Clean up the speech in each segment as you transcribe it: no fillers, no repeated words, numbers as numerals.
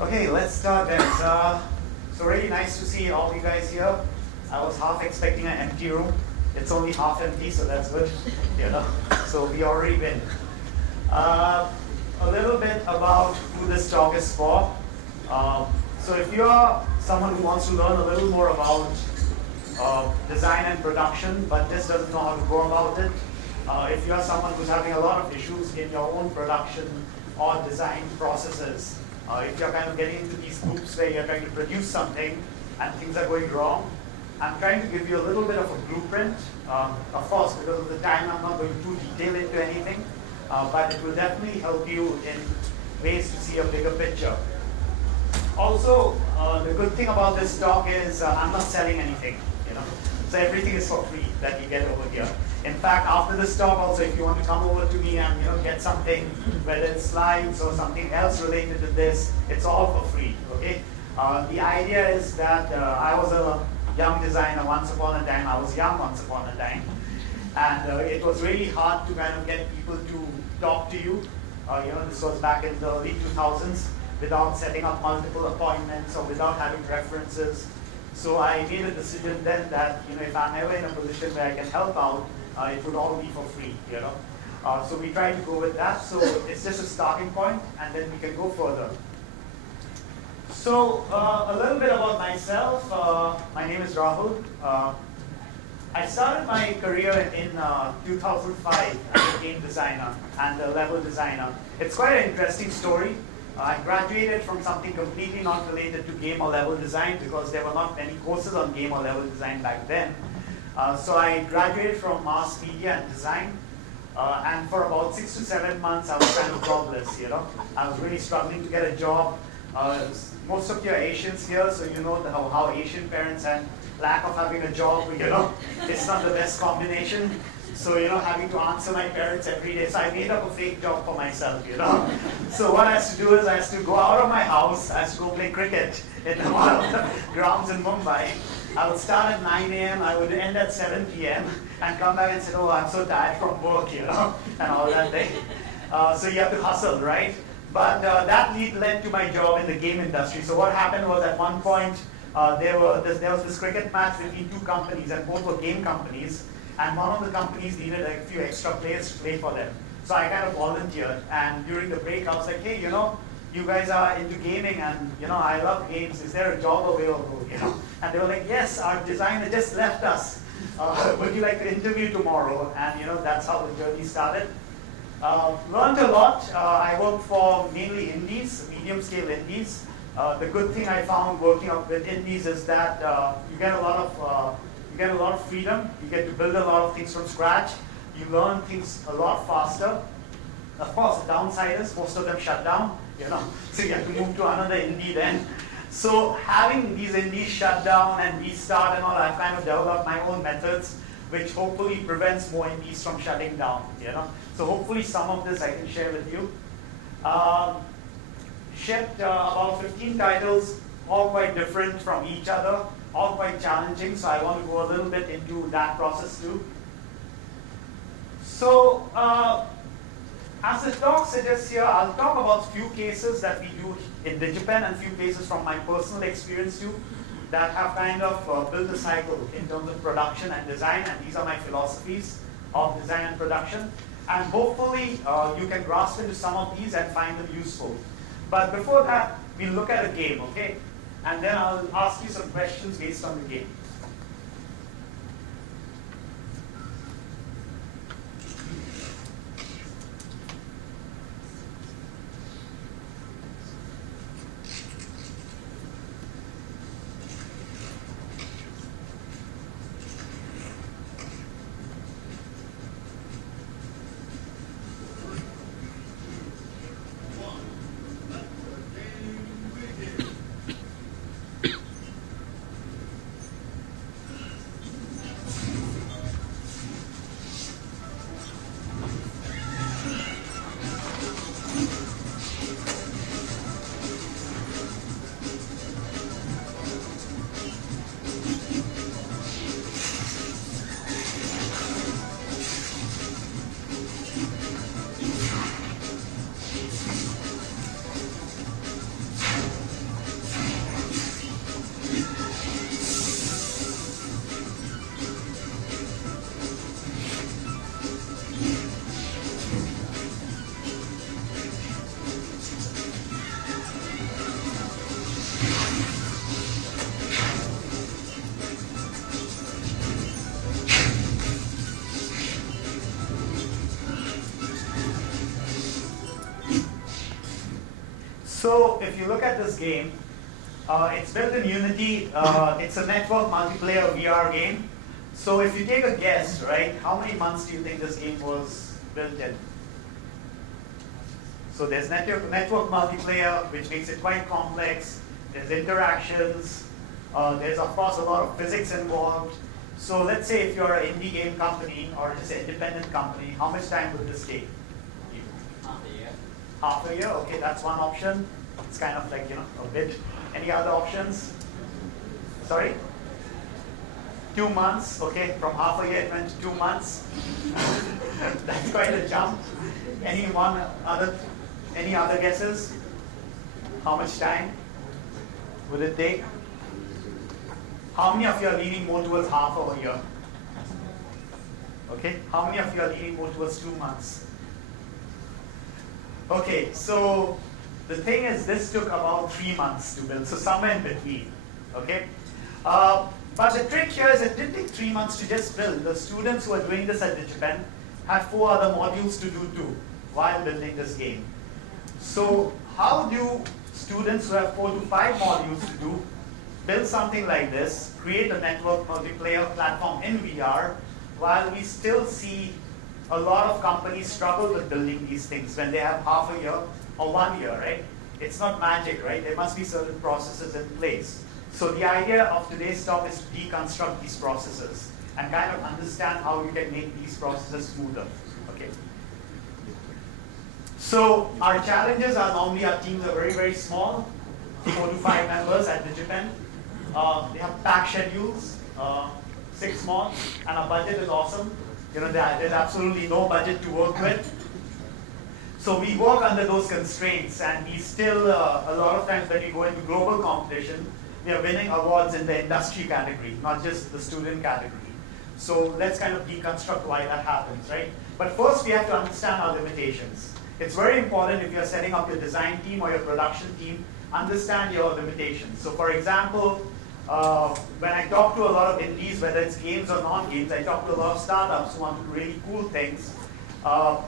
Okay, let's start then. So really nice to see all you guys here. I was half expecting an empty room. It's only half empty, so that's good. So we already win. A little bit about who this talk is for. So if you're someone who wants to learn a little more about design and production, but just doesn't know how to go about it, if you're someone who's having a lot of issues in your own production or design processes, if you're kind of getting into these groups where you're trying to produce something and things are going wrong, I'm trying to give you a little bit of a blueprint. Of course, because of the time, I'm not going too detailed into anything, but it will definitely help you in ways to see a bigger picture. Also, the good thing about this talk is I'm not selling anything, So everything is for free that you get over here. In fact, after this talk, also, if you want to come over to me and get something, whether it's slides or something else related to this, it's all for free. Okay. The idea is that I was a young designer once upon a time. I was young once upon a time, and it was really hard to kind of get people to talk to you. This was back in the early 2000s, without setting up multiple appointments or without having references. So I made a decision then that if I'm ever in a position where I can help out, it would all be for free. So we try to go with that. So it's just a starting point, and then we can go further. So a little bit about myself. My name is Rahul. I started my career in 2005 as a game designer and a level designer. It's quite an interesting story. I graduated from something completely not related to game or level design because there were not many courses on game or level design back then. So I graduated from mass media and design, and for about 6 to 7 months I was kind of jobless. I was really struggling to get a job. Most of you are Asians here, so you know how Asian parents and lack of having a job, it's not the best combination. So, having to answer my parents every day. So I made up a fake job for myself, So what I used to do is I used to go out of my house, I used to go play cricket in one of the grounds in Mumbai. I would start at 9 a.m., I would end at 7 p.m. and come back and say, oh, I'm so tired from work, and all that thing. So you have to hustle, right? But that led to my job in the game industry. So what happened was at one point, there was this cricket match between two companies, and both were game companies. And one of the companies needed a few extra players to play for them. So I kind of volunteered. And during the break, I was like, hey, you guys are into gaming, and I love games. Is there a job available? And they were like, yes, our designer just left us. Would you like to interview tomorrow? And that's how the journey started. Learned a lot. I worked for mainly indies, medium-scale indies. The good thing I found working with indies is that you get a lot of freedom. You get to build a lot of things from scratch. You learn things a lot faster. Of course, the downside is most of them shut down. So you have to move to another indie then. So having these indies shut down and restart and all, I've kind of developed my own methods, which hopefully prevents more indies from shutting down. So hopefully some of this I can share with you. Shipped about 15 titles, all quite different from each other, all quite challenging, so I want to go a little bit into that process too. So, as the talk suggests here, I'll talk about a few cases that we do in DigiPen and a few cases from my personal experience too that have kind of built a cycle in terms of production and design, and these are my philosophies of design and production. And hopefully, you can grasp into some of these and find them useful. But before that, we'll look at a game, okay? And then I'll ask you some questions based on the game. So if you look at this game, it's built in Unity. It's a network multiplayer VR game. So if you take a guess, right, how many months do you think this game was built in? So there's network multiplayer, which makes it quite complex. There's interactions. There's, of course, a lot of physics involved. So let's say if you're an indie game company or just an independent company, how much time would this take? Half a year. Half a year? Okay, that's one option. It's kind of like, a bit. Any other options? Sorry? 2 months. Okay, from half a year it went to 2 months. That's quite a jump. Any other guesses? How much time would it take? How many of you are leaning more towards half a year? Okay, how many of you are leaning more towards 2 months? Okay, so the thing is, this took about 3 months to build, so somewhere in between. Okay, but the trick here is it didn't take 3 months to just build. The students who are doing this at DigiPen had 4 other modules to do too while building this game. So how do students who have 4 to 5 modules to do build something like this, create a network multiplayer platform in VR, while we still see a lot of companies struggle with building these things when they have half a year or 1 year, right? It's not magic, right? There must be certain processes in place. So the idea of today's talk is to deconstruct these processes and kind of understand how you can make these processes smoother. Okay. So our challenges are normally our teams are very, very small, 4 to 5 members at DigiPen. They have packed schedules, 6 months, and our budget is awesome. There's absolutely no budget to work with. So we work under those constraints, and we still, a lot of times when we go into global competition, we are winning awards in the industry category, not just the student category. So let's kind of deconstruct why that happens, right? But first we have to understand our limitations. It's very important if you're setting up your design team or your production team, understand your limitations. So for example, when I talk to a lot of indies, whether it's games or non-games, I talk to a lot of startups who want to do really cool things.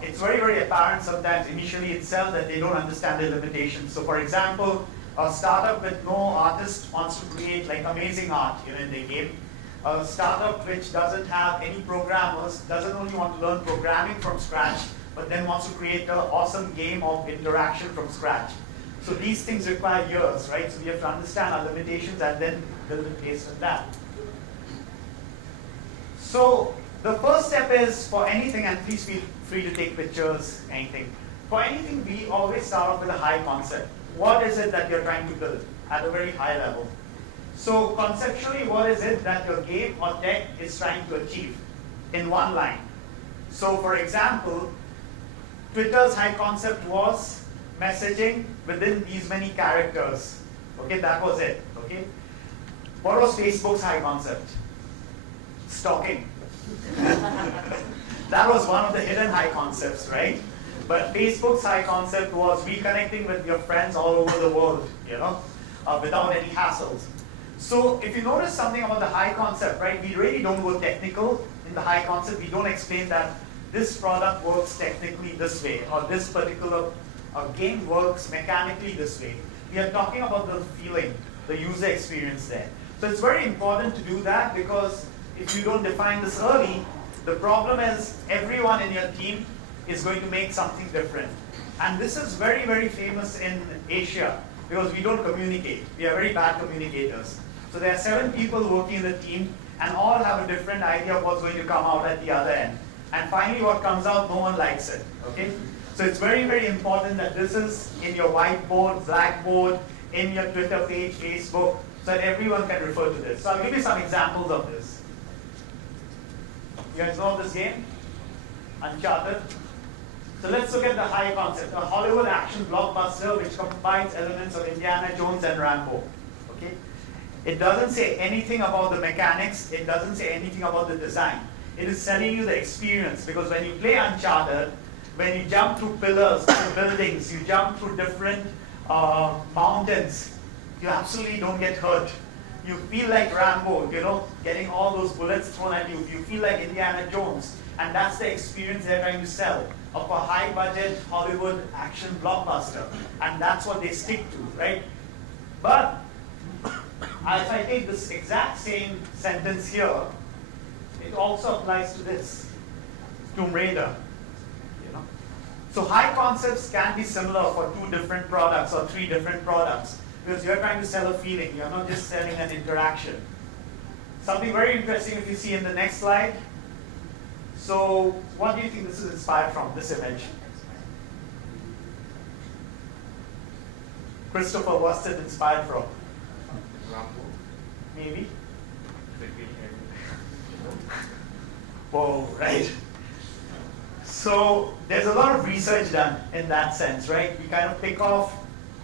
It's very, very apparent sometimes initially itself that they don't understand their limitations. So for example, a startup with no artist wants to create like amazing art in their game. A startup which doesn't have any programmers doesn't only want to learn programming from scratch, but then wants to create an awesome game of interaction from scratch. So these things require years, right? So we have to understand our limitations and then build it based on that. So the first step is for anything, and please feel free to take pictures, anything. For anything, we always start off with a high concept. What is it that you're trying to build at a very high level? So conceptually, what is it that your game or tech is trying to achieve in one line? So for example, Twitter's high concept was messaging within these many characters. Okay, that was it. Okay. What was Facebook's high concept? Stalking. That was one of the hidden high concepts, right? But Facebook's high concept was reconnecting with your friends all over the world, without any hassles. So if you notice something about the high concept, right, we really don't go technical in the high concept. We don't explain that this product works technically this way, or this particular game works mechanically this way. We are talking about the feeling, the user experience there. So it's very important to do that, because if you don't define this early, the problem is everyone in your team is going to make something different. And this is very, very famous in Asia, because we don't communicate. We are very bad communicators. So there are 7 people working in the team, and all have a different idea of what's going to come out at the other end. And finally what comes out, no one likes it. Okay? So it's very, very important that this is in your whiteboard, blackboard, in your Twitter page, Facebook, so that everyone can refer to this. So I'll give you some examples of this. You guys know this game? Uncharted. So let's look at the high concept. A Hollywood action blockbuster which combines elements of Indiana Jones and Rambo. Okay? It doesn't say anything about the mechanics. It doesn't say anything about the design. It is telling you the experience, because when you play Uncharted, when you jump through pillars, through buildings, you jump through different mountains, you absolutely don't get hurt. You feel like Rambo, getting all those bullets thrown at you. You feel like Indiana Jones. And that's the experience they're trying to sell. of a high-budget Hollywood action blockbuster, and that's what they stick to, right? But if I take this exact same sentence here, it also applies to this, Tomb Raider. You know? So high concepts can be similar for 2 different products or 3 different products, because you're trying to sell a feeling, you're not just selling an interaction. Something very interesting if you see in the next slide. So what do you think this is inspired from, this image? Christopher, what's it inspired from? Maybe? Whoa, right? So there's a lot of research done in that sense, right? We kind of pick off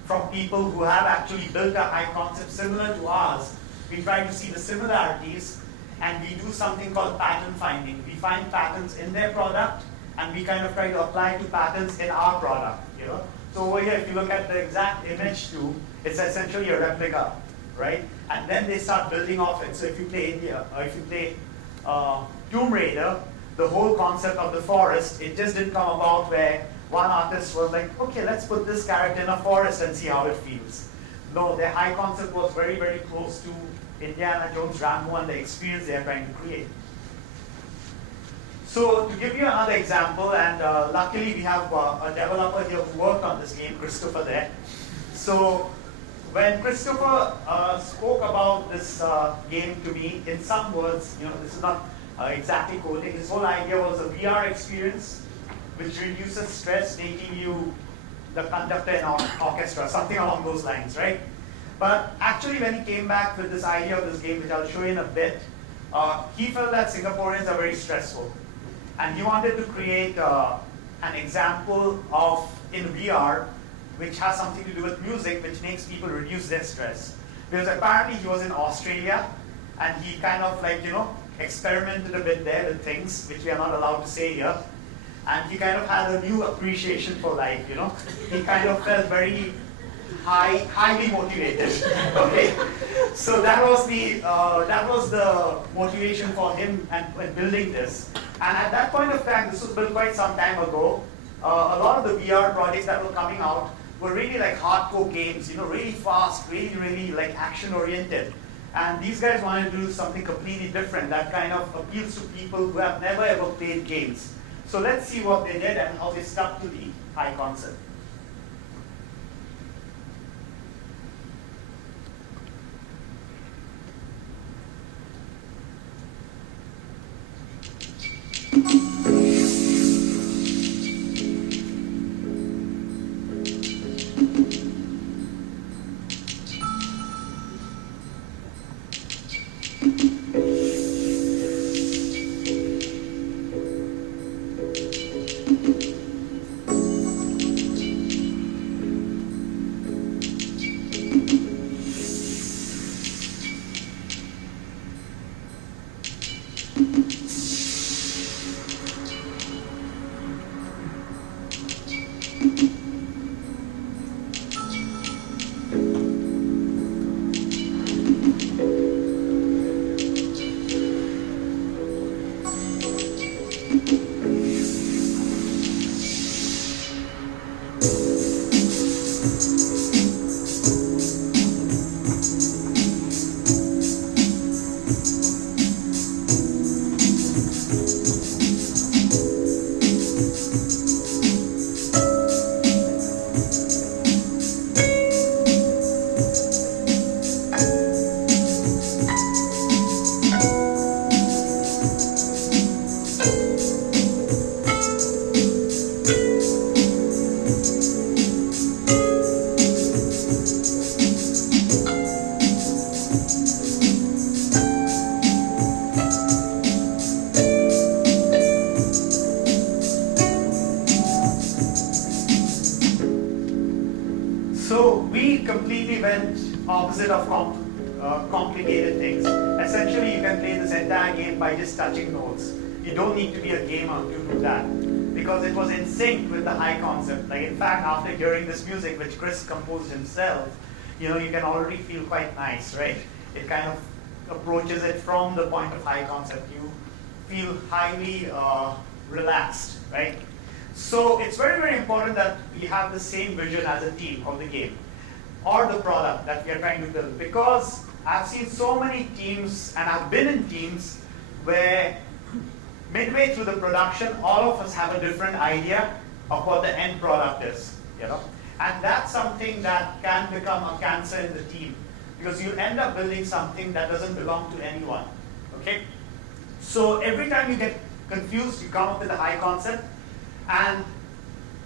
from people who have actually built a high concept similar to ours. We try to see the similarities, and we do something called pattern finding. We find patterns in their product, and we kind of try to apply to patterns in our product. You know? So over here, if you look at the exact image too, it's essentially a replica, right? And then they start building off it. So if you play India, or if you play Tomb Raider, the whole concept of the forest, it just didn't come about where one artist was like, okay, let's put this character in a forest and see how it feels. No, their high concept was very, very close to Indiana Jones, Rambo, and the experience they're trying to create. So to give you another example, and luckily we have a developer here who worked on this game, Christopher there. So when Christopher spoke about this game to me, in some words, you know, this is not exactly coding, his whole idea was a VR experience which reduces stress, making you the conductor in an orchestra, something along those lines, right? But actually when he came back with this idea of this game, which I'll show you in a bit, he felt that Singaporeans are very stressful. And he wanted to create an example of, in VR, which has something to do with music, which makes people reduce their stress. Because apparently he was in Australia, and he kind of like, you know, experimented a bit there with things, which we are not allowed to say here. And he kind of had a new appreciation for life, you know. He kind of felt very highly motivated. Okay, so that was the motivation for him and building this. And at that point of time, this was built quite some time ago. A lot of the VR projects that were coming out were really like hardcore games, you know, really fast, really like action oriented. And these guys wanted to do something completely different that kind of appeals to people who have never ever played games. So let's see what they did and how they stuck to the high concept. Opposite of complicated things. Essentially, you can play this entire game by just touching notes. You don't need to be a gamer to do that, because it was in sync with the high concept. Like, in fact, after hearing this music, which Chris composed himself, you know, you can already feel quite nice, right? It kind of approaches it from the point of high concept. You feel highly relaxed, right? So it's very, very important that we have the same vision as a team of the game or the product that we are trying to build, because I've seen so many teams, and I've been in teams where midway through the production, all of us have a different idea of what the end product is, you know? And that's something that can become a cancer in the team, because you end up building something that doesn't belong to anyone, okay? So every time you get confused, you come up with a high concept, and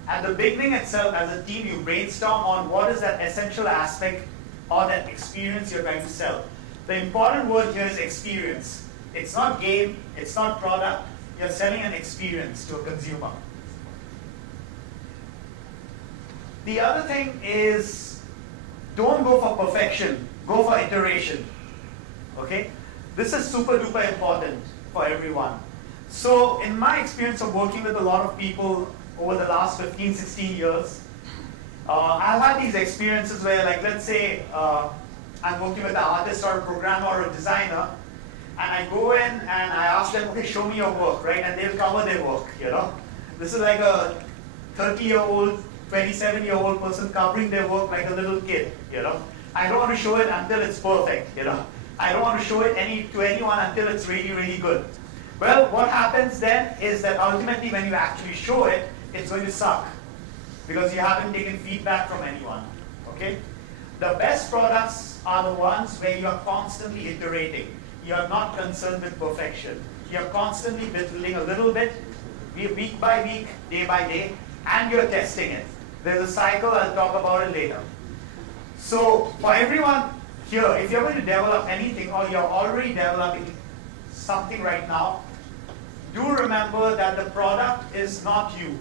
at the beginning itself, as a team, you brainstorm on what is that essential aspect or that experience you're trying to sell. The important word here is experience. It's not game, it's not product, you're selling an experience to a consumer. The other thing is, don't go for perfection, go for iteration, okay? This is super duper important for everyone. So in my experience of working with a lot of people over the last 15, 16 years, I've had these experiences where, like, let's say I'm working with an artist or a programmer or a designer, and I go in and I ask them, okay, show me your work, right? And they'll cover their work, you know? This is like a 30-year-old, 27-year-old person covering their work like a little kid, you know? I don't want to show it until it's perfect, you know? I don't want to show it to anyone until it's really, really good. Well, what happens then is that ultimately when you actually show it, it's going to suck, because you haven't taken feedback from anyone, okay? The best products are the ones where you are constantly iterating. You are not concerned with perfection. You are constantly building a little bit, week by week, day by day, and you're testing it. There's a cycle, I'll talk about it later. So for everyone here, if you're going to develop anything, or you're already developing something right now, do remember that the product is not you.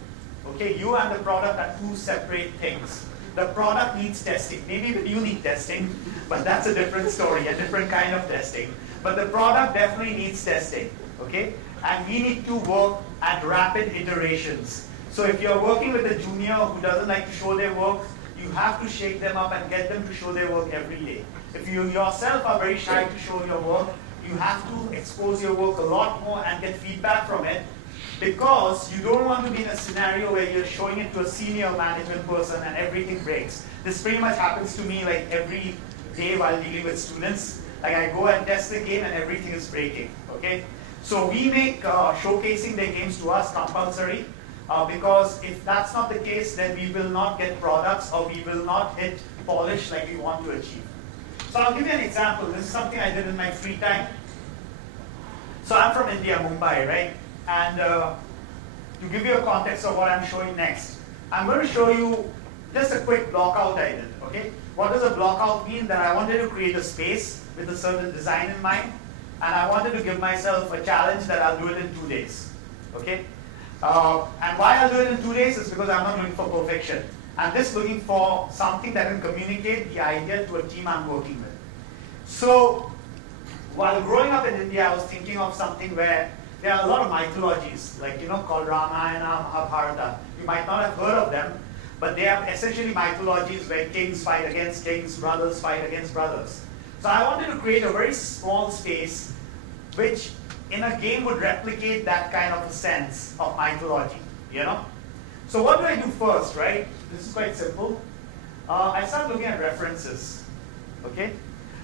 Okay, you and the product are two separate things. The product needs testing. Maybe you need testing, but that's a different story, a different kind of testing. But the product definitely needs testing, okay? And we need to work at rapid iterations. So if you're working with a junior who doesn't like to show their work, you have to shake them up and get them to show their work every day. If you yourself are very shy to show your work, you have to expose your work a lot more and get feedback from it, because you don't want to be in a scenario where you're showing it to a senior management person and everything breaks. This pretty much happens to me like every day while dealing with students. Like I go and test the game and everything is breaking, okay? So we make showcasing the games to us compulsory, because if that's not the case, then we will not get products, or we will not hit polish like we want to achieve. So I'll give you an example. This is something I did in my free time. So I'm from India, Mumbai, right? And to give you a context of what I'm showing next, I'm going to show you just a quick blockout I did, okay? What does a blockout mean? That I wanted to create a space with a certain design in mind, and I wanted to give myself a challenge that I'll do it in 2 days, okay? And why I'll do it in 2 days is because I'm not looking for perfection. I'm just looking for something that can communicate the idea to a team I'm working with. So while growing up in India, I was thinking of something where there are a lot of mythologies, like, you know, called Ramayana, Mahabharata. You might not have heard of them, but they are essentially mythologies where kings fight against kings, brothers fight against brothers. So I wanted to create a very small space which in a game would replicate that kind of a sense of mythology, you know? So what do I do first, right? This is quite simple. I start looking at references, okay?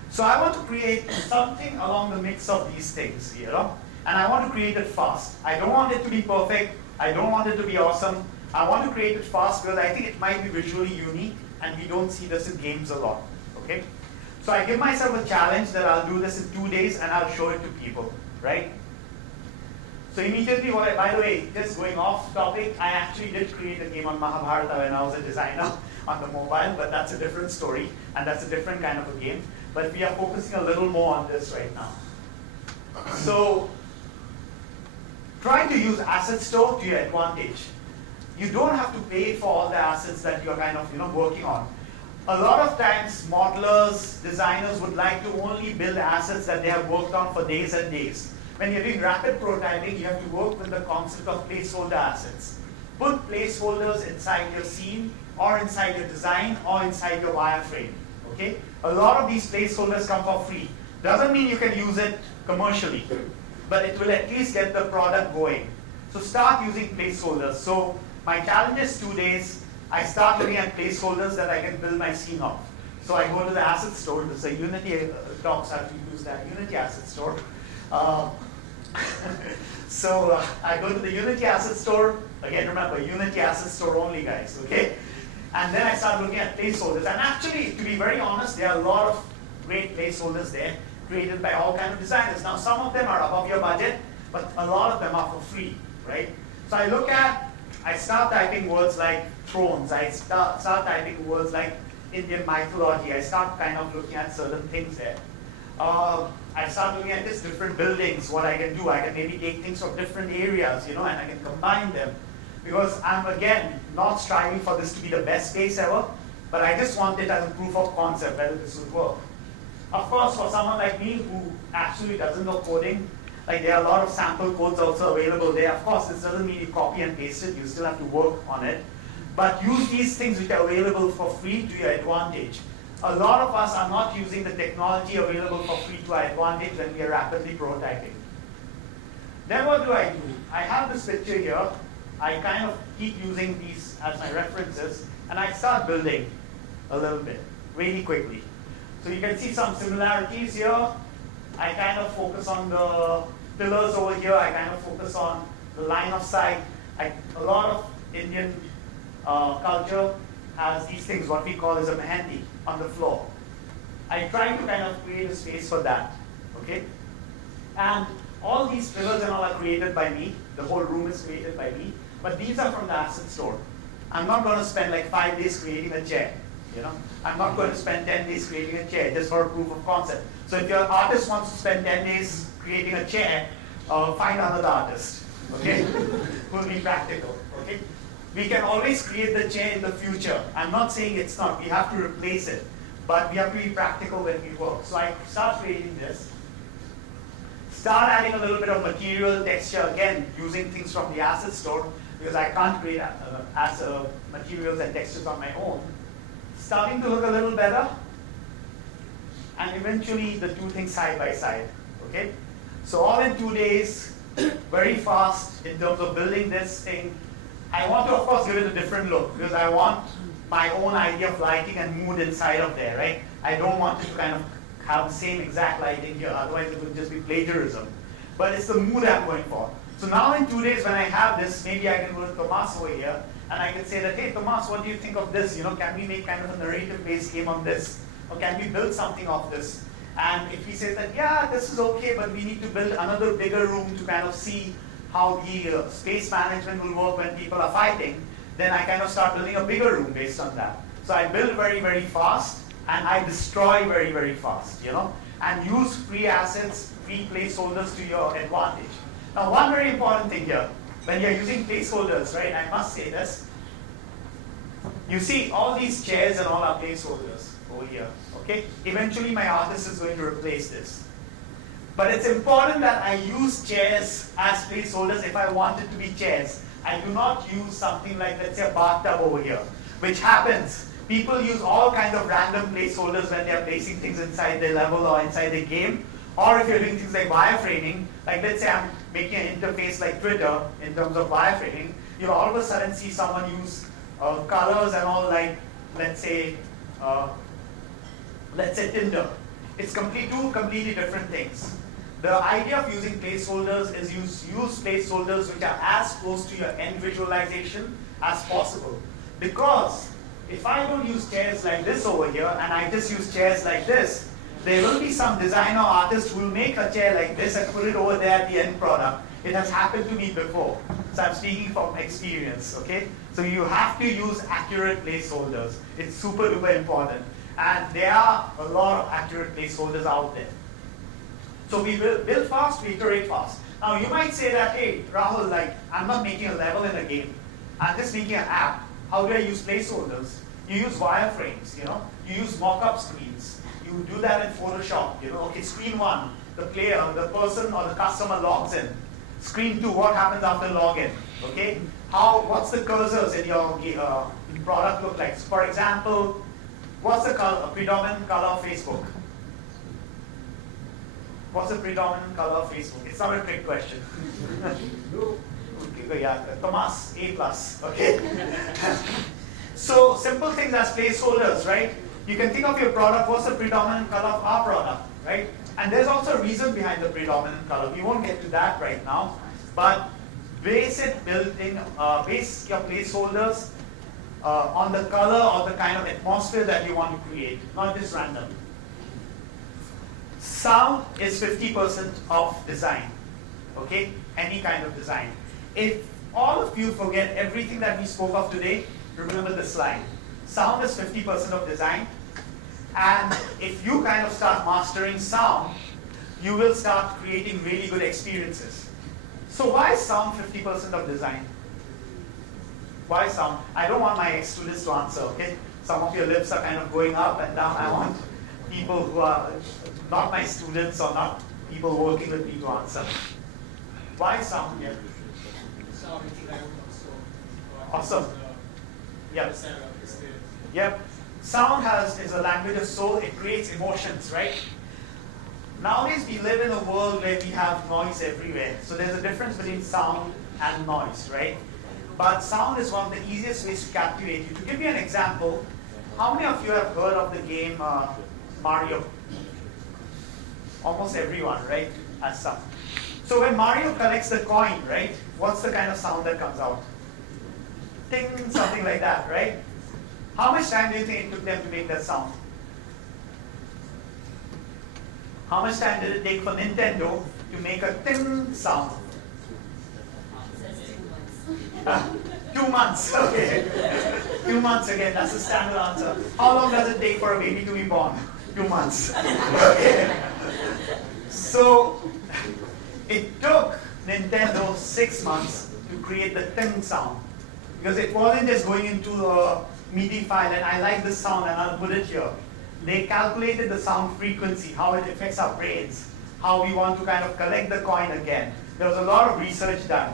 So I want to create something along the mix of these things, you know? And I want to create it fast. I don't want it to be perfect. I don't want it to be awesome. I want to create it fast because I think it might be visually unique, and we don't see this in games a lot, okay? So I give myself a challenge that I'll do this in 2 days and I'll show it to people, right? So immediately, by the way, just going off topic, I actually did create a game on Mahabharata when I was a designer on the mobile, but that's a different story, and that's a different kind of a game. But we are focusing a little more on this right now. So try to use asset store to your advantage. You don't have to pay for all the assets that you're kind of, you know, working on. A lot of times, modelers, designers would like to only build assets that they have worked on for days and days. When you're doing rapid prototyping, you have to work with the concept of placeholder assets. Put placeholders inside your scene, or inside your design, or inside your wireframe, okay? A lot of these placeholders come for free. Doesn't mean you can use it commercially, but it will at least get the product going. So start using placeholders. So my challenge is 2 days. I start looking at placeholders that I can build my scene off. So I go to the asset store. There's a Unity docs how to use that Unity asset store. So I go to the Unity asset store. Again, remember, Unity asset store only, guys, okay? And then I start looking at placeholders. And actually, to be very honest, there are a lot of great placeholders there created by all kinds of designers. Now, some of them are above your budget, but a lot of them are for free, right? So I start typing words like thrones. I start typing words like Indian mythology. I start kind of looking at certain things there. I start looking at just different buildings, what I can do. I can maybe take things from different areas, and I can combine them. Because I'm, again, not striving for this to be the best space ever, but I just want it as a proof of concept, whether this would work. Of course, for someone like me who actually doesn't know coding, like there are a lot of sample codes also available there. Of course, this doesn't mean you copy and paste it. You still have to work on it. But use these things which are available for free to your advantage. A lot of us are not using the technology available for free to our advantage when we are rapidly prototyping. Then what do? I have this picture here. I kind of keep using these as my references, and I start building a little bit, really quickly. So you can see some similarities here. I kind of focus on the pillars over here. I kind of focus on the line of sight. A lot of Indian culture has these things, what we call as a mehendi on the floor. I try to kind of create a space for that, okay? And all these pillars and all are created by me. The whole room is created by me. But these are from the asset store. I'm not going to spend like 5 days creating a chair. I'm not going to spend 10 days creating a chair just for a proof of concept. So if your artist wants to spend 10 days creating a chair, find another artist, okay? Who will be practical, okay? We can always create the chair in the future. I'm not saying it's not. We have to replace it. But we have to be practical when we work. So I start creating this. Start adding a little bit of material, texture, again, using things from the asset store, because I can't create materials and textures on my own. Starting to look a little better, and eventually the two things side by side, okay? So all in 2 days, very fast in terms of building this thing. I want to, of course, give it a different look, because I want my own idea of lighting and mood inside of there, right? I don't want it to kind of have the same exact lighting here, otherwise it would just be plagiarism. But it's the mood I'm going for. So now in 2 days when I have this, maybe I can go to Tomas over here, and I can say that, hey Tomas, what do you think of this? Can we make kind of a narrative-based game on this? Or can we build something off this? And if he says that, yeah, this is okay, but we need to build another bigger room to kind of see how the space management will work when people are fighting, then I kind of start building a bigger room based on that. So I build very, very fast, and I destroy very, very fast, and use free assets, free placeholders to your advantage. Now, one very important thing here, when you're using placeholders, right, I must say this. You see, all these chairs and all are placeholders over here, okay? Eventually, my artist is going to replace this. But it's important that I use chairs as placeholders if I want it to be chairs. I do not use something like, let's say, a bathtub over here, which happens. People use all kinds of random placeholders when they're placing things inside their level or inside the game. Or if you're doing things like wireframing, like let's say I'm making an interface like Twitter in terms of wireframing, you'll all of a sudden see someone use colors and all like, let's say Tinder. It's two completely different things. The idea of using placeholders is use placeholders which are as close to your end visualization as possible. Because if I don't use chairs like this over here and I just use chairs like this, there will be some designer artist who will make a chair like this and put it over there at the end product. It has happened to me before. So I'm speaking from experience, okay? So you have to use accurate placeholders. It's super duper important. And there are a lot of accurate placeholders out there. So we will build fast, we iterate fast. Now you might say that, hey, Rahul, like, I'm not making a level in a game. I'm just making an app. How do I use placeholders? You use wireframes, You use mock-up screens. You do that in Photoshop, Okay, screen 1, the player, the person or the customer logs in. Screen 2, what happens after login, okay? What's the cursors in your product look like? So for example, what's the predominant color of Facebook? What's the predominant color of Facebook? It's not a trick question. yeah, Thomas A+, okay? So simple things as placeholders, right? You can think of your product, what's the predominant color of our product, right? And there's also a reason behind the predominant color. We won't get to that right now, but base your placeholders on the color or the kind of atmosphere that you want to create, not just random. Sound is 50% of design, okay? Any kind of design. If all of you forget everything that we spoke of today, remember this slide. Sound is 50% of design, and if you kind of start mastering sound, you will start creating really good experiences. So why is sound 50% of design? Why sound? I don't want my students to answer, okay? Some of your lips are kind of going up and down. I want people who are not my students or not people working with me to answer. Why sound? Yeah. Awesome. Yep. Yep. Sound is a language of soul. It creates emotions, right? Nowadays we live in a world where we have noise everywhere. So there's a difference between sound and noise, right? But sound is one of the easiest ways to captivate you. To give you an example, how many of you have heard of the game Mario? Almost everyone, right? Has some. So when Mario collects the coin, right? What's the kind of sound that comes out? Ting, something like that, right? How much time do you think it took them to make that sound? How much time did it take for Nintendo to make a ting sound? 2 months, okay. 2 months again, that's the standard answer. How long does it take for a baby to be born? 2 months. Okay. So it took Nintendo 6 months to create the ting sound. Because it wasn't just going into a MIDI file and I like this sound and I'll put it here. They calculated the sound frequency, how it affects our brains, how we want to kind of collect the coin again. There was a lot of research done.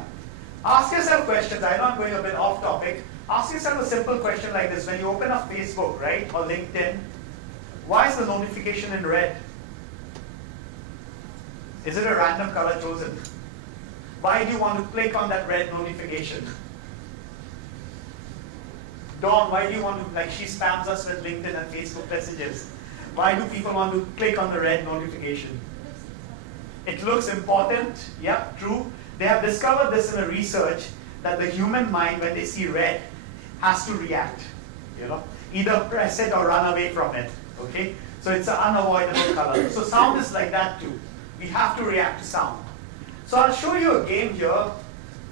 Ask yourself questions. I know I'm going a bit off topic. Ask yourself a simple question like this. When you open up Facebook, right, or LinkedIn, why is the notification in red? Is it a random color chosen? Why do you want to click on that red notification? Dawn, why do you want to, like she spams us with LinkedIn and Facebook messages. Why do people want to click on the red notification? It looks important, yeah, true. They have discovered this in a research that the human mind, when they see red, has to react. You know, either press it or run away from it. Okay, so it's an unavoidable color. So sound is like that too. We have to react to sound. So I'll show you a game here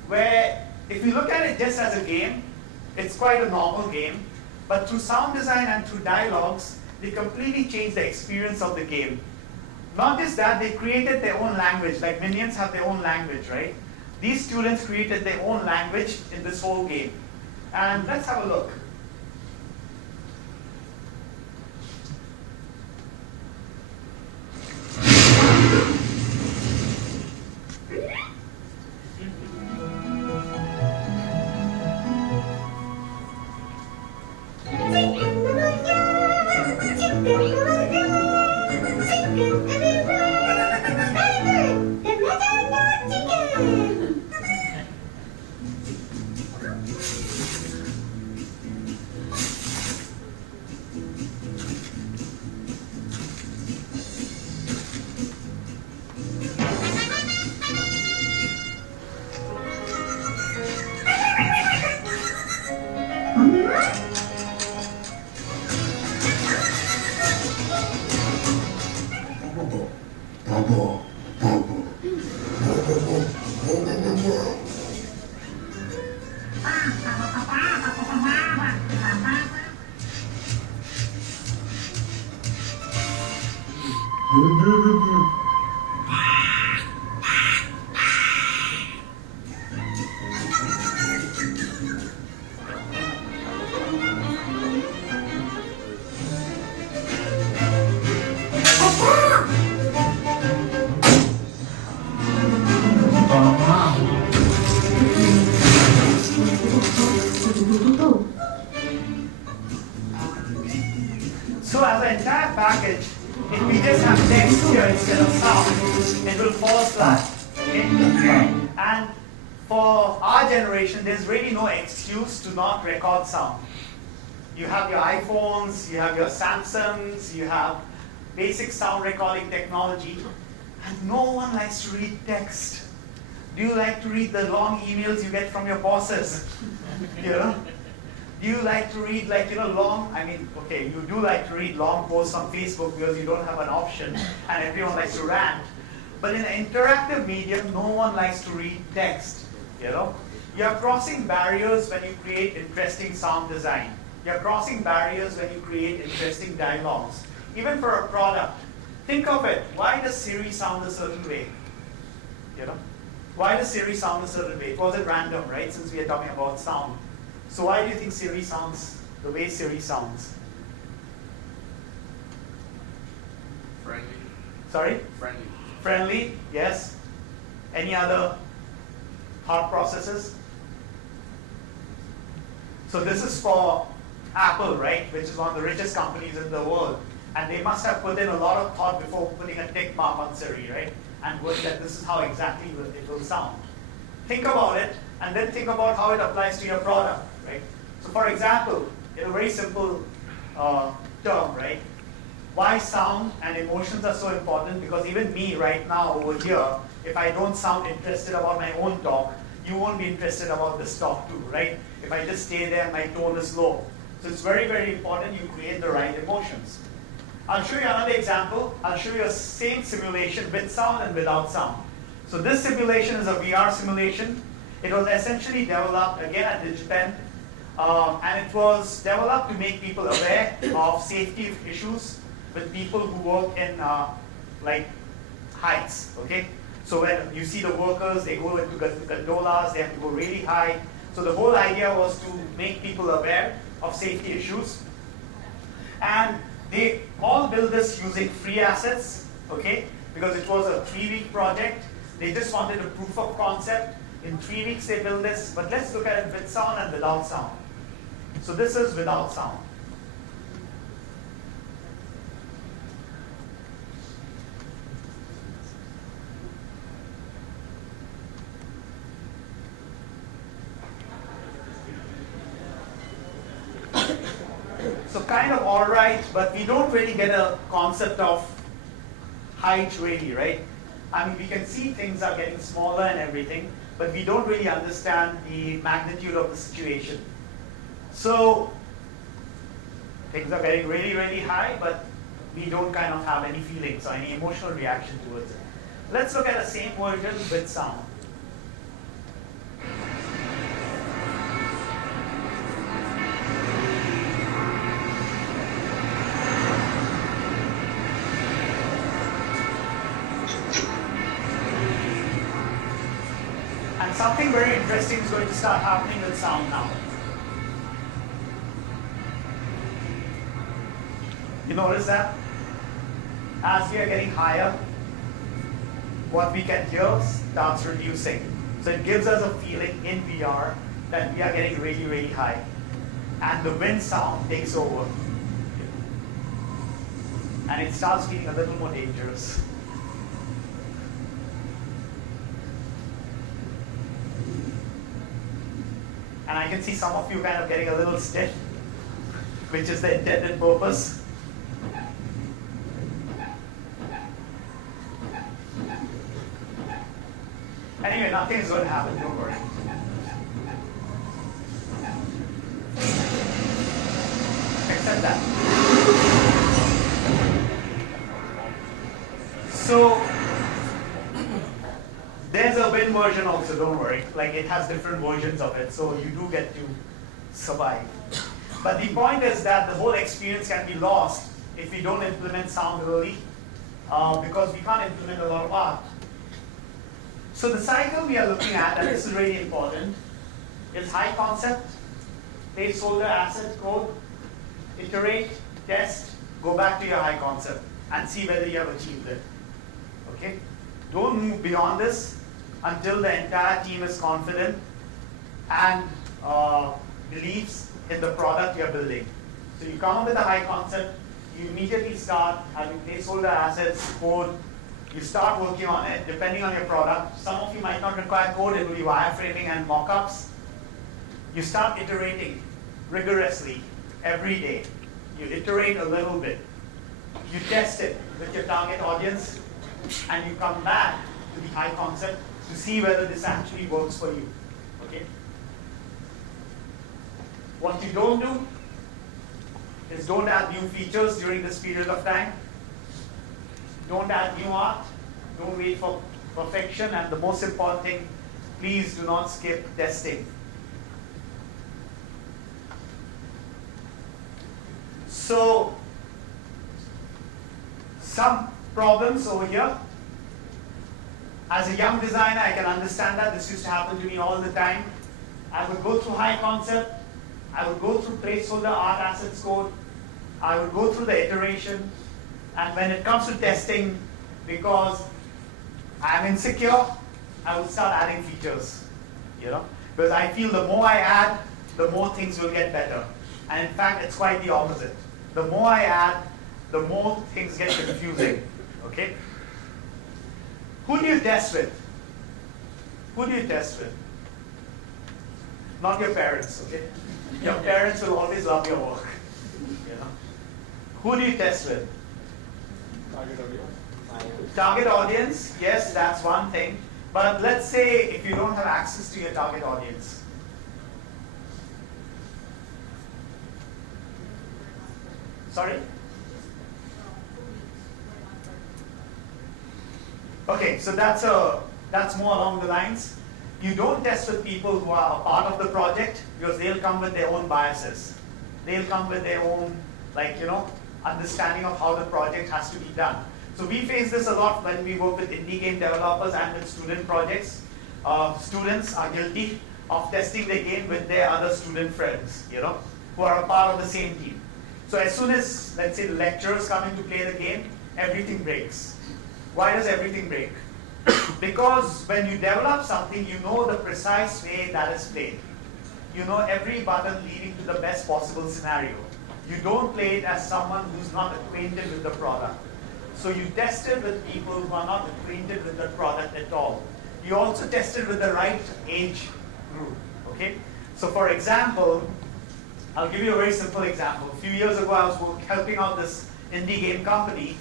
where, if you look at it just as a game, it's quite a normal game. But through sound design and through dialogues, they completely change the experience of the game. Not just that, they created their own language, like minions have their own language, right? These students created their own language in this whole game. And let's have a look. So as an entire package, if we just have text here instead of sound, it will fall flat. Okay? And for our generation, there's really no excuse to not record sound. You have your iPhones, you have your Samsungs, you have basic sound recording technology, and no one likes to read text. Do you like to read the long emails you get from your bosses? You know? Do you like to read you do like to read long posts on Facebook because you don't have an option and everyone likes to rant. But in an interactive medium, no one likes to read text. You know? You're crossing barriers when you create interesting sound design. You're crossing barriers when you create interesting dialogues. Even for a product. Think of it. Why does Siri sound a certain way? You know? Why does Siri sound a certain way? It wasn't random, right? Since we are talking about sound. So why do you think Siri sounds the way Siri sounds? Friendly. Sorry? Friendly. Friendly, yes. Any other thought processes? So this is for Apple, right? Which is one of the richest companies in the world. And they must have put in a lot of thought before putting a tick mark on Siri, right? And work that this is how exactly it will sound. Think about it, and then think about how it applies to your product, right? So for example, in a very simple term, right? Why sound and emotions are so important? Because even me right now over here, if I don't sound interested about my own talk, you won't be interested about this talk too, right? If I just stay there and my tone is low. So it's very, very important you create the right emotions. I'll show you another example. I'll show you a same simulation with sound and without sound. So this simulation is a VR simulation. It was essentially developed, again, at DigiPen. And it was developed to make people aware of safety issues with people who work in heights, okay? So when you see the workers, they go into gondolas, they have to go really high. So the whole idea was to make people aware of safety issues. And they all built this using free assets, okay? Because it was a 3-week project. They just wanted a proof of concept. In 3 weeks they built this, but let's look at it with sound and without sound. So this is without sound. So kind of all right, but we don't really get a concept of height really, right? I mean, we can see things are getting smaller and everything, but we don't really understand the magnitude of the situation. So things are getting really, really high, but we don't kind of have any feelings or any emotional reaction towards it. Let's look at the same version with sound. And something very interesting is going to start happening with sound now. You notice that? As we are getting higher, what we can hear starts reducing. So it gives us a feeling in VR that we are getting really, really high. And the wind sound takes over. And it starts feeling a little more dangerous. And I can see some of you kind of getting a little stiff, which is the intended purpose. Anyway, nothing is going to happen, don't worry. Except that. So, there's a win version also, don't worry. Like it has different versions of it, so you do get to survive. But the point is that the whole experience can be lost if we don't implement sound early, because we can't implement a lot of art. So the cycle we are looking at, and this is really important, is high concept, placeholder asset code, iterate, test, go back to your high concept, and see whether you have achieved it. Okay? Don't move beyond this until the entire team is confident and believes in the product you're building. So you come up with a high concept, you immediately start having placeholder assets, code, You start working on it, depending on your product. Some of you might not require code, it will be wireframing and mockups. You start iterating rigorously every day. You iterate a little bit. You test it with your target audience, and you come back to the high concept to see whether this actually works for you. Okay? What you don't do is don't add new features during this period of time. Don't add new art. Don't wait for perfection. And the most important thing, please do not skip testing. So, some problems over here. As a young designer, I can understand that. This used to happen to me all the time. I would go through high concept. I would go through placeholder art assets code. I would go through the iteration. And when it comes to testing, because I'm insecure, I would start adding features. Because I feel the more I add, the more things will get better. And in fact, it's quite the opposite. The more I add, the more things get confusing. Okay? Who do you test with? Who do you test with? Not your parents, okay? Your parents will always love your work. Who do you test with? Target audience. Target audience, yes, that's one thing. But let's say if you don't have access to your target audience. Sorry? Okay, so that's more along the lines. You don't test with people who are a part of the project because they'll come with their own biases. They'll come with their own, understanding of how the project has to be done. So we face this a lot when we work with indie game developers and with student projects. Students are guilty of testing their game with their other student friends, who are a part of the same team. So as soon as, let's say, the lecturers come in to play the game, everything breaks. Why does everything break? Because when you develop something, you know the precise way that is played. You know every button leading to the best possible scenario. You don't play it as someone who's not acquainted with the product. So you test it with people who are not acquainted with the product at all. You also test it with the right age group. Okay? So for example, I'll give you a very simple example. A few years ago, I was helping out this indie game company,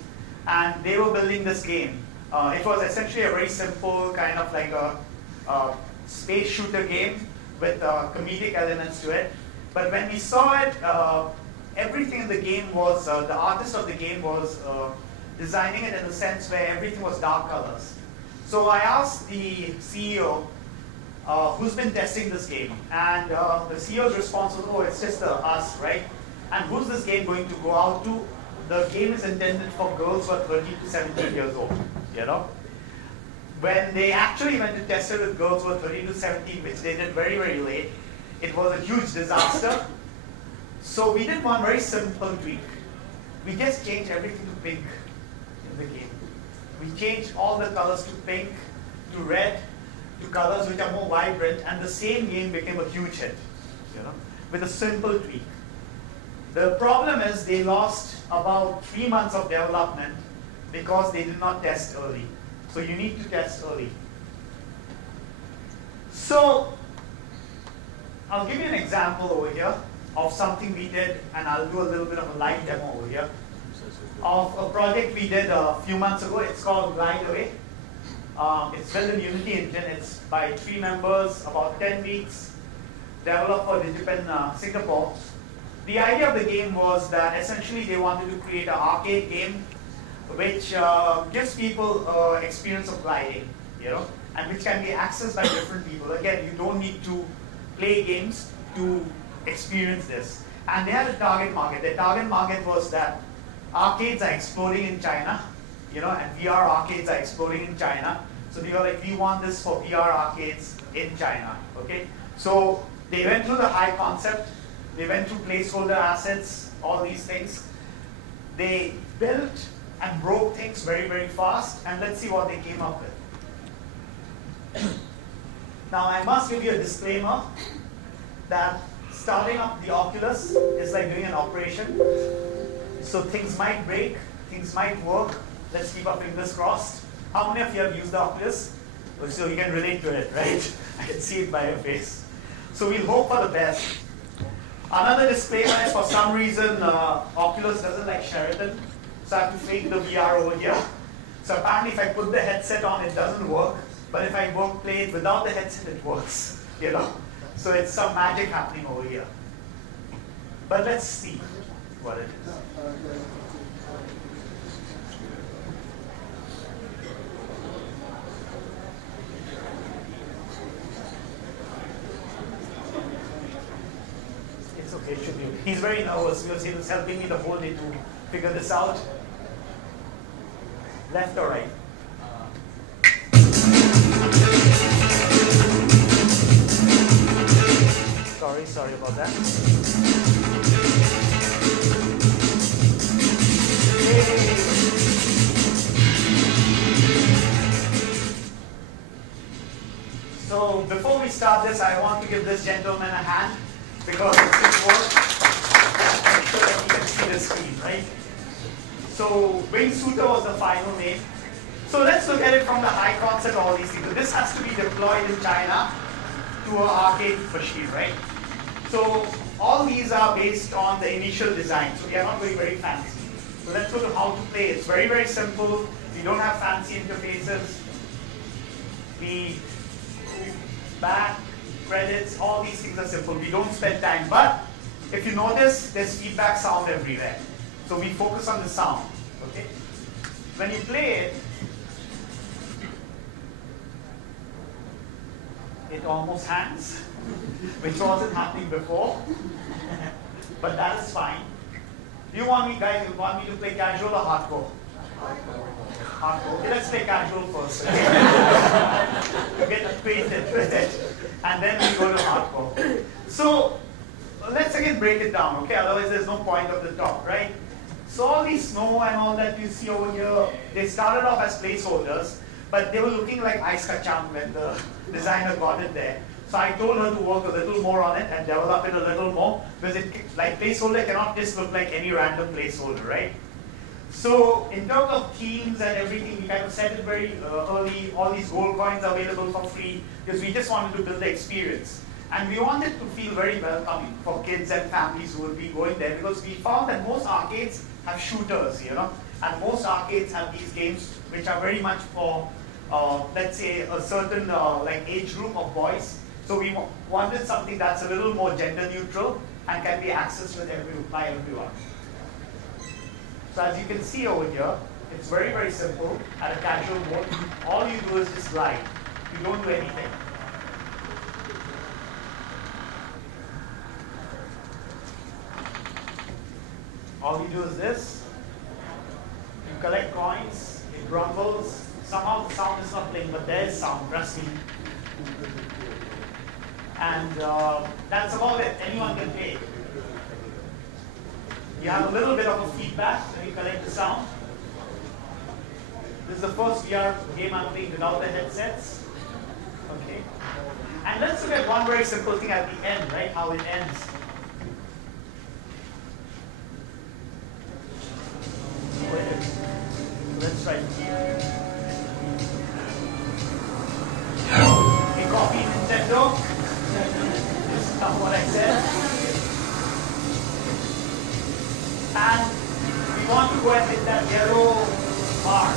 and they were building this game. It was essentially a very simple kind of like a space shooter game with comedic elements to it. But when we saw it, everything in the game was, the artist of the game was designing it in a sense where everything was dark colors. So I asked the CEO, who's been testing this game? And the CEO's response was, oh, it's just us, right? And who's this game going to go out to? The game is intended for girls who are 13 to 17 years old, When they actually went to test it with girls who were 13 to 17, which they did very, very late, it was a huge disaster. So we did one very simple tweak. We just changed everything to pink in the game. We changed all the colors to pink, to red, to colors which are more vibrant, and the same game became a huge hit, with a simple tweak. The problem is they lost about 3 months of development because they did not test early. So you need to test early. So I'll give you an example over here of something we did, and I'll do a little bit of a live demo over here, of a project we did a few months ago. It's called Glide Away. It's built in Unity-ANZSEA. It's by 3 members, about 10 weeks, developed for DigiPen Singapore. The idea of the game was that essentially they wanted to create an arcade game which gives people experience of gliding, and which can be accessed by different people. Again, you don't need to play games to experience this. And they had a target market. Their target market was that arcades are exploding in China, and VR arcades are exploding in China. So they were like, we want this for VR arcades in China, okay? So they went through the high concept. They went through placeholder assets, all these things. They built and broke things very, very fast, and let's see what they came up with. Now, I must give you a disclaimer that starting up the Oculus is like doing an operation. So things might break, things might work. Let's keep our fingers crossed. How many of you have used the Oculus? So you can relate to it, right? I can see it by your face. So we'll hope for the best. Another disclaimer is for some reason Oculus doesn't like Sheraton, so I have to fake the VR over here. So apparently if I put the headset on, it doesn't work. But if I play it without the headset, it works. You know? So it's some magic happening over here. But let's see what it is. It's okay, it should be. He's very nervous because he was helping me the whole day to figure this out. Left or right? Sorry about that. Yay. So before we start this, I want to give this gentleman a hand because it's his work. Make sure that you can see the screen, right? So Wingsuiter was the final name. So let's look at it from the high concept of all these things. So this has to be deployed in China to an arcade machine, right? So all these are based on the initial design. So we are not going very fancy. So let's go to how to play. It's very, very simple. We don't have fancy interfaces. The back, credits, all these things are simple. We don't spend time. But if you notice, there's feedback sound everywhere. So we focus on the sound. Okay? When you play it, it almost hangs, which wasn't happening before. But that is fine. Do you want me, guys, to play casual or hardcore? Hardcore. Okay, let's play casual first. To get acquainted with it. And then we go to hardcore. So let's again break it down, okay? Otherwise there's no point of the talk, right? So all these snow and all that you see over here, they started off as placeholders, but they were looking like ice kachang when the designer got it there. So I told her to work a little more on it and develop it a little more, because it, like placeholder cannot just look like any random placeholder, right? So in terms of themes and everything, we kind of set it very early. All these gold coins are available for free because we just wanted to build the experience. And we wanted to feel very welcoming for kids and families who would be going there, because we found that most arcades have shooters, you know, and most arcades have these games which are very much for, let's say, a certain like age group of boys. So we wanted something that's a little more gender neutral and can be accessed by everyone. So as you can see over here, it's very, very simple at a casual mode. All you do is just glide. You don't do anything. All you do is this. You collect coins, it rumbles. Somehow the sound is not playing, but there is sound, trust me. And that's about it. Anyone can play. You have a little bit of a feedback when you collect the sound. This is the first VR game I'm playing without the headsets. Okay. And let's look at one very simple thing at the end, right? How it ends. Let's try this. Hey, copy Nintendo. This is not what I said. And we want to go and hit that yellow bar.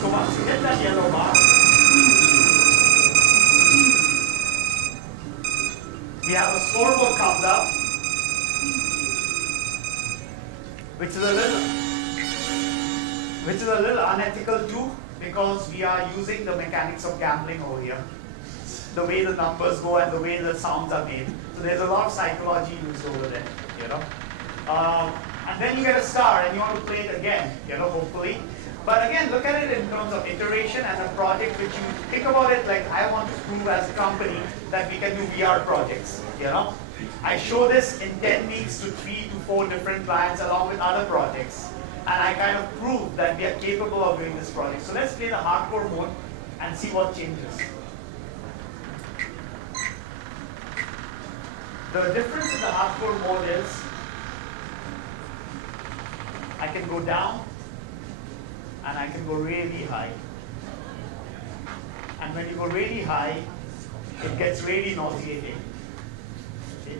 So once you hit that yellow bar, we have a scoreboard comes up, which is a little unethical too, because we are using the mechanics of gambling over here. The way the numbers go and the way the sounds are made. So there's a lot of psychology used over there, you know. And then you get a star and you want to play it again, you know, hopefully. But again, look at it in terms of iteration as a project, which you think about it like, I want to prove as a company that we can do VR projects, you know. I show this in 10 weeks to 3 to 4 different clients along with other projects. And I kind of prove that we are capable of doing this project. So let's play the hardcore mode and see what changes. The difference in the hardcore mode is I can go down and I can go really high. And when you go really high, it gets really nauseating. Okay.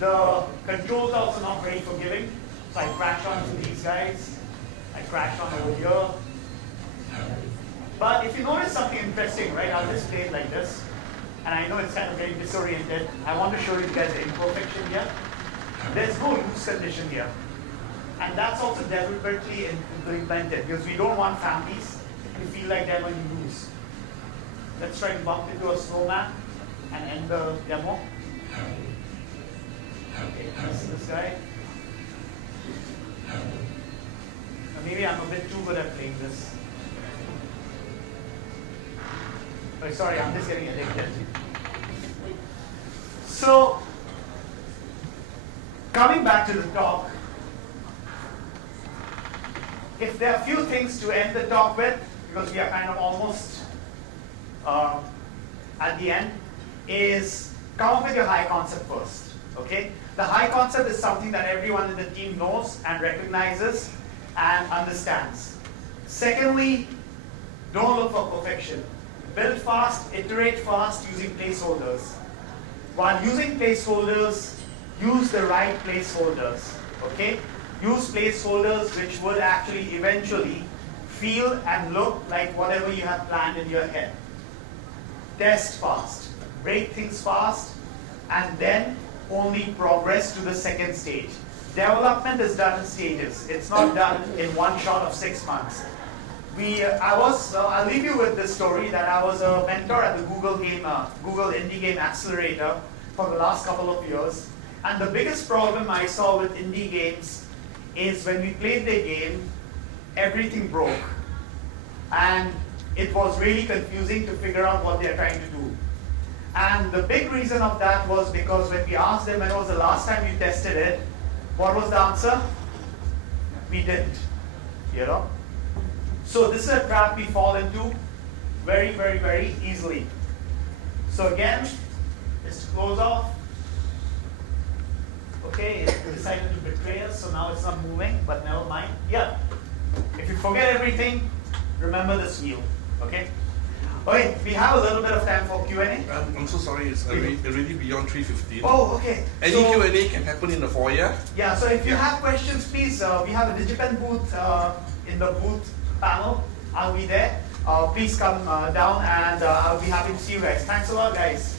The controls are also not very forgiving. So I crash onto these guys. I crash on over here. But if you notice something interesting, right, I'll just play it like this. And I know it's kind of getting disoriented. I want to show you guys the imperfection here. There's no lose condition here. And that's also deliberately implemented because we don't want families to feel like that when you lose. Let's try to bump into a snowman and end the demo. Okay, this guy. Maybe I'm a bit too good at playing this. Oh, sorry, I'm just getting addicted. So, coming back to the talk, if there are a few things to end the talk with, because we are kind of almost at the end, is come up with your high concept first. Okay? The high concept is something that everyone in the team knows and recognizes and understands. Secondly, don't look for perfection. Build fast, iterate fast using placeholders. While using placeholders, use the right placeholders. Okay? Use placeholders which will actually eventually feel and look like whatever you have planned in your head. Test fast, break things fast, and then only progress to the second stage. Development is done in stages. It's not done in one shot of 6 months. I'll leave you with this story that I was a mentor at the Google Indie Game Accelerator for the last couple of years. And the biggest problem I saw with indie games is when we played the game, everything broke. And it was really confusing to figure out what they're trying to do. And the big reason of that was because when we asked them when was the last time you tested it, what was the answer? We didn't. You know? So this is a trap we fall into very, very, very easily. So again, just to close off. Okay, it decided to betray us, so now it's not moving, but never mind. Yeah. If you forget everything, remember this wheel. Okay? Okay, we have a little bit of time for Q&A. I'm so sorry, it's already beyond 3:15. Oh, okay. Any Q&A can happen in the foyer. Yeah, so if you have questions, please, we have a DigiPen booth in the booth panel. I'll be there. Please come down and I'll be happy to see you guys. Thanks a lot, guys.